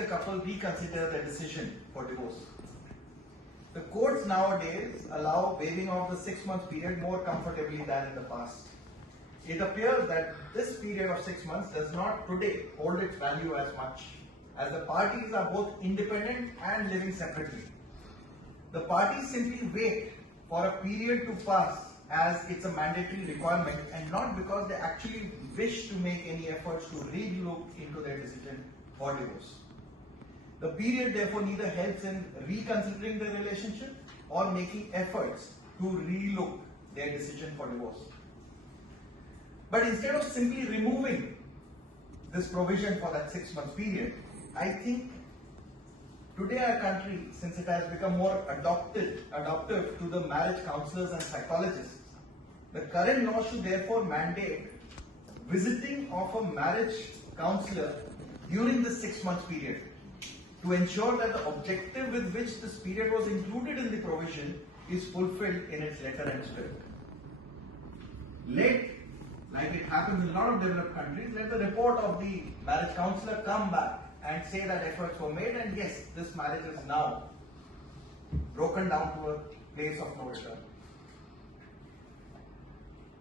the couple reconsider their decision for divorce. The courts nowadays allow waiving of the 6 month period more comfortably than in the past. It appears that this period of 6 months does not today hold its value as much, as the parties are both independent and living separately. The parties simply wait for a period to pass as it's a mandatory requirement and not because they actually wish to make any efforts to re-look into their decision for divorce. The period therefore neither helps in reconsidering their relationship or making efforts to re-look their decision for divorce. But instead of simply removing this provision for that 6 month period, I think today our country, since it has become more adoptive to the marriage counselors and psychologists, the current law should therefore mandate visiting of a marriage counselor during the 6 month period to ensure that the objective with which this period was included in the provision is fulfilled in its letter and spirit. Like it happens in a lot of developed countries, let the report of the marriage counselor come back and say that efforts were made and yes, this marriage is now broken down to a place of no return.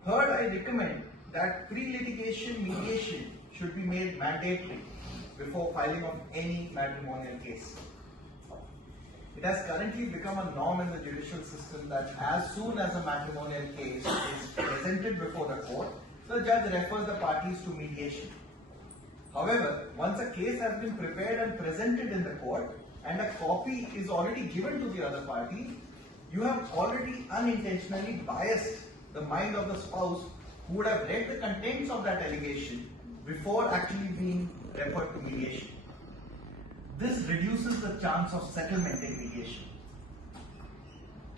Third, I recommend that pre-litigation mediation should be made mandatory before filing of any matrimonial case. It has currently become a norm in the judicial system that as soon as a matrimonial case is presented before the court, the judge refers the parties to mediation. However, once a case has been prepared and presented in the court and a copy is already given to the other party, you have already unintentionally biased the mind of the spouse who would have read the contents of that allegation before actually being referred to mediation. This reduces the chance of settlement in mediation.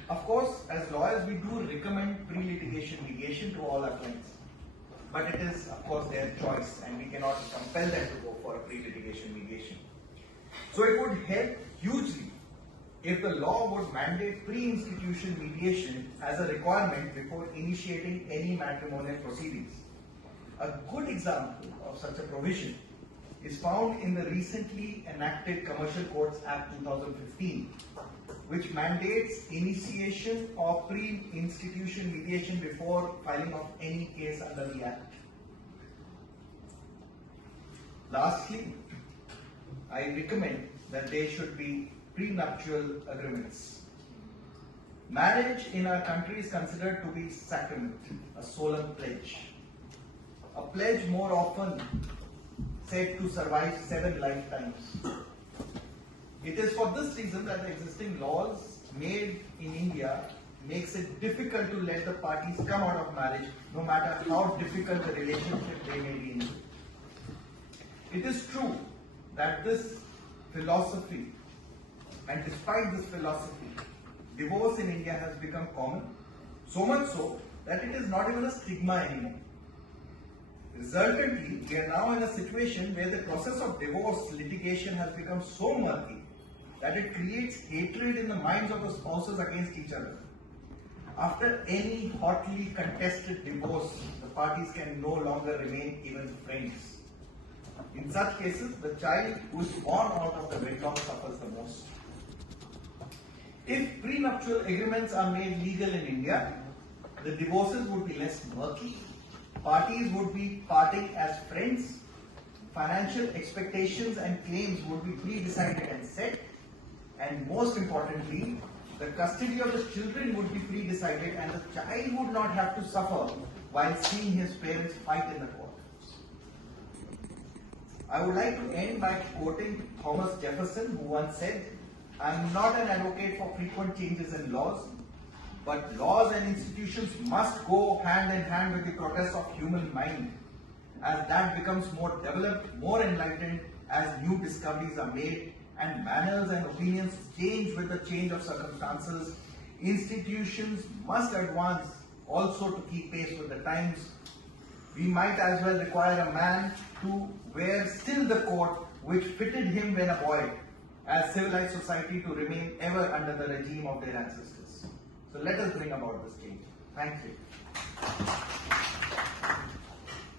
Of course, as lawyers, we do recommend pre-litigation mediation to all our clients. But it is, of course, their choice and we cannot compel them to go for a pre-litigation mediation. So it would help hugely if the law would mandate pre-institution mediation as a requirement before initiating any matrimonial proceedings. A good example of such a provision is found in the recently enacted Commercial Courts Act 2015, which mandates initiation of pre-institution mediation before filing of any case under the Act. Lastly, I recommend that there should be prenuptial agreements. Marriage in our country is considered to be sacrament, a solemn pledge. A pledge more often said to survive 7 lifetimes. It is for this reason that the existing laws made in India makes it difficult to let the parties come out of marriage, no matter how difficult the relationship they may be in. It is true that this philosophy, and despite this philosophy, divorce in India has become common, so much so that it is not even a stigma anymore. Resultantly, we are now in a situation where the process of divorce litigation has become so murky that it creates hatred in the minds of the spouses against each other. After any hotly contested divorce, the parties can no longer remain even friends. In such cases, the child who is born out of the wedlock suffers the most. If prenuptial agreements are made legal in India, the divorces would be less murky, parties would be parting as friends, financial expectations and claims would be pre-decided and set, and most importantly, the custody of the children would be pre-decided and the child would not have to suffer while seeing his parents fight in the court. I would like to end by quoting Thomas Jefferson, who once said, "I am not an advocate for frequent changes in laws, but laws and institutions must go hand in hand with the progress of human mind. As that becomes more developed, more enlightened, as new discoveries are made and manners and opinions change with the change of circumstances, institutions must advance also to keep pace with the times. We might as well require a man to wear still the coat which fitted him when a boy, as civilized society to remain ever under the regime of their ancestors." So let us bring about this change. Thank you.